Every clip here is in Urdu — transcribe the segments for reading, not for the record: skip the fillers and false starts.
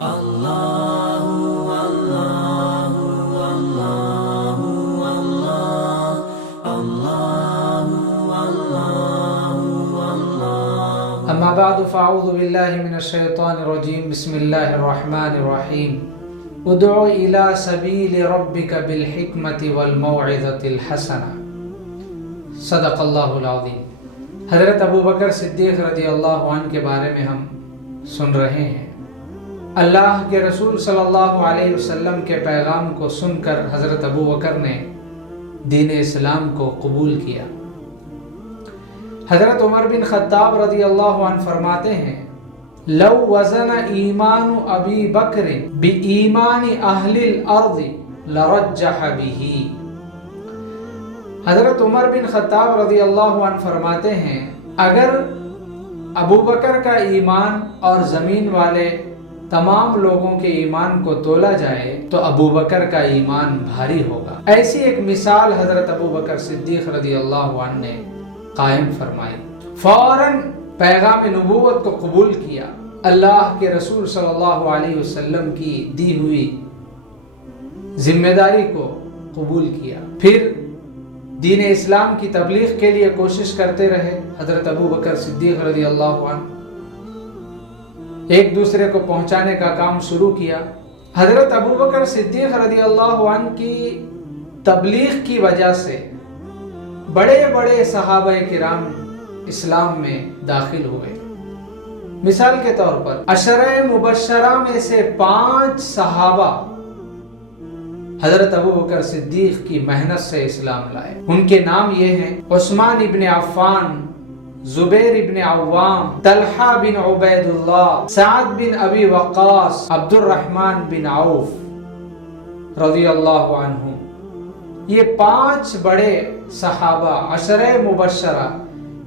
اما بعد فاعوذ باللہ من الشیطان الرجیم بسم اللہ الرحمن الرحیم ادع الى سبیل ربک بالحکمت والموعظۃ الحسنہ صدق اللہ العظیم۔ حضرت ابوبکر صدیق رضی اللہ عنہ کے بارے میں ہم سن رہے ہیں۔ اللہ کے رسول صلی اللہ علیہ وسلم کے پیغام کو سن کر حضرت ابوبکر نے دین اسلام کو قبول کیا۔ حضرت عمر بن خطاب رضی اللہ عنہ فرماتے ہیں لو وزن ایمان ابی بکر بایمان اہل الارض لرجح به۔ حضرت عمر بن خطاب رضی اللہ عنہ فرماتے ہیں اگر ابو بکر کا ایمان اور زمین والے تمام لوگوں کے ایمان کو تولا جائے تو ابو بکر کا ایمان بھاری ہوگا۔ ایسی ایک مثال حضرت ابو بکر صدیق رضی اللہ عنہ نے قائم فرمائی، فوراً پیغام نبوت کو قبول کیا، اللہ کے رسول صلی اللہ علیہ وسلم کی دی ہوئی ذمہ داری کو قبول کیا، پھر دین اسلام کی تبلیغ کے لیے کوشش کرتے رہے۔ حضرت ابو بکر صدیق رضی اللہ عنہ ایک دوسرے کو پہنچانے کا کام شروع کیا۔ حضرت ابو بکر صدیق رضی اللہ عنہ کی تبلیغ کی وجہ سے بڑے بڑے صحابہ کرام اسلام میں داخل ہوئے۔ مثال کے طور پر عشرہ مبشرہ میں سے 5 صحابہ حضرت ابو بکر صدیق کی محنت سے اسلام لائے۔ ان کے نام یہ ہیں عثمان ابن عفان، زبیر ابن عوام، طلحہ بن عبید اللہ، سعد بن ابی وقاص، عبد الرحمن بن عوف رضی اللہ عنہ۔ یہ 5 بڑے صحابہ عشرہ مبشرہ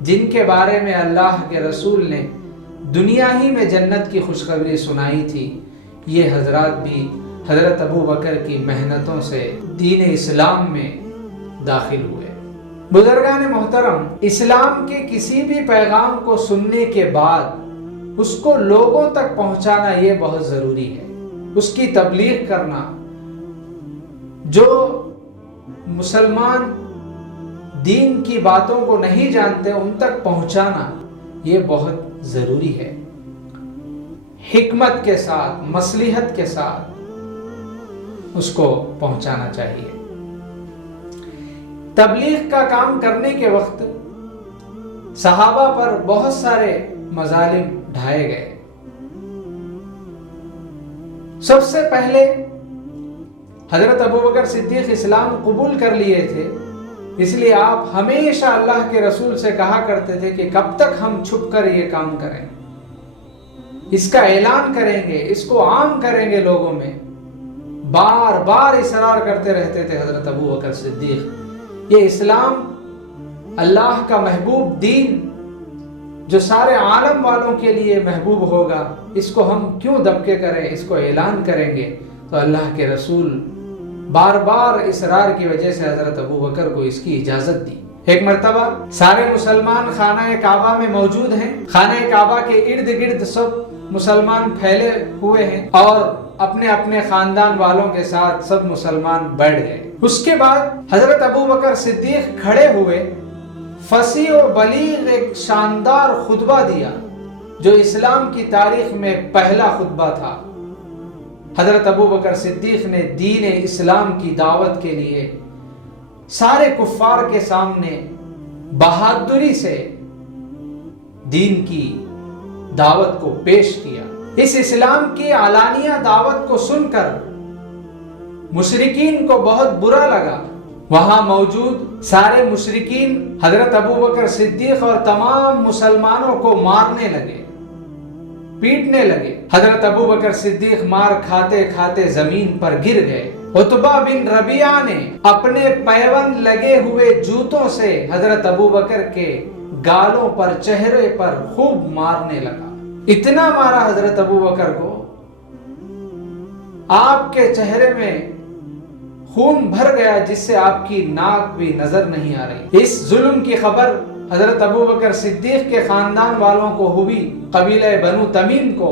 جن کے بارے میں اللہ کے رسول نے دنیا ہی میں جنت کی خوشخبری سنائی تھی، یہ حضرات بھی حضرت ابو بکر کی محنتوں سے دین اسلام میں داخل ہوئے۔ بزرگان محترم، اسلام کے کسی بھی پیغام کو سننے کے بعد اس کو لوگوں تک پہنچانا یہ بہت ضروری ہے، اس کی تبلیغ کرنا۔ جو مسلمان دین کی باتوں کو نہیں جانتے ان تک پہنچانا یہ بہت ضروری ہے، حکمت کے ساتھ، مصلحت کے ساتھ اس کو پہنچانا چاہیے۔ تبلیغ کا کام کرنے کے وقت صحابہ پر بہت سارے مظالم ڈھائے گئے۔ سب سے پہلے حضرت ابو بکر صدیق اسلام قبول کر لیے تھے، اس لیے آپ ہمیشہ اللہ کے رسول سے کہا کرتے تھے کہ کب تک ہم چھپ کر یہ کام کریں، اس کا اعلان کریں گے، اس کو عام کریں گے لوگوں میں۔ بار بار اصرار کرتے رہتے تھے حضرت ابو بکر صدیق۔ یہ اسلام اللہ کا محبوب دین جو سارے عالم والوں کے لیے محبوب ہوگا، اس کو ہم کیوں دبکے کریں، اس کو اعلان کریں گے۔ تو اللہ کے رسول بار بار اصرار کی وجہ سے حضرت ابو بکر کو اس کی اجازت دی۔ ایک مرتبہ سارے مسلمان خانہ کعبہ میں موجود ہیں، خانہ کعبہ کے ارد گرد سب مسلمان پھیلے ہوئے ہیں اور اپنے اپنے خاندان والوں کے ساتھ سب مسلمان بیٹھ گئے۔ اس کے بعد حضرت ابو بکر صدیق کھڑے ہوئے، فصیح و بلیغ ایک شاندار خطبہ دیا جو اسلام کی تاریخ میں پہلا خطبہ تھا۔ حضرت ابو بکر صدیق نے دین اسلام کی دعوت کے لیے سارے کفار کے سامنے بہادری سے دین کی دعوت کو پیش کیا۔ اس اسلام کی علانیہ دعوت کو سن کر مشرکین کو بہت برا لگا۔ وہاں موجود سارے مشرکین حضرت ابو بکر صدیق اور تمام مسلمانوں کو مارنے لگے، پیٹنے لگے۔ حضرت ابو بکر صدیق مار کھاتے کھاتے زمین پر گر گئے۔ عتبہ بن ربیعہ نے اپنے پیوند لگے ہوئے جوتوں سے حضرت ابو بکر کے گالوں پر، چہرے پر خوب مارنے لگا۔ اتنا مارا حضرت ابو بکر کو، آپ کے چہرے میں خون بھر گیا جس سے آپ کی ناک بھی نظر نہیں آ رہی۔ اس ظلم کی خبر حضرت ابو بکر صدیق کے خاندان والوں کو ہوئی، قبیلہ بنو تمیم کو،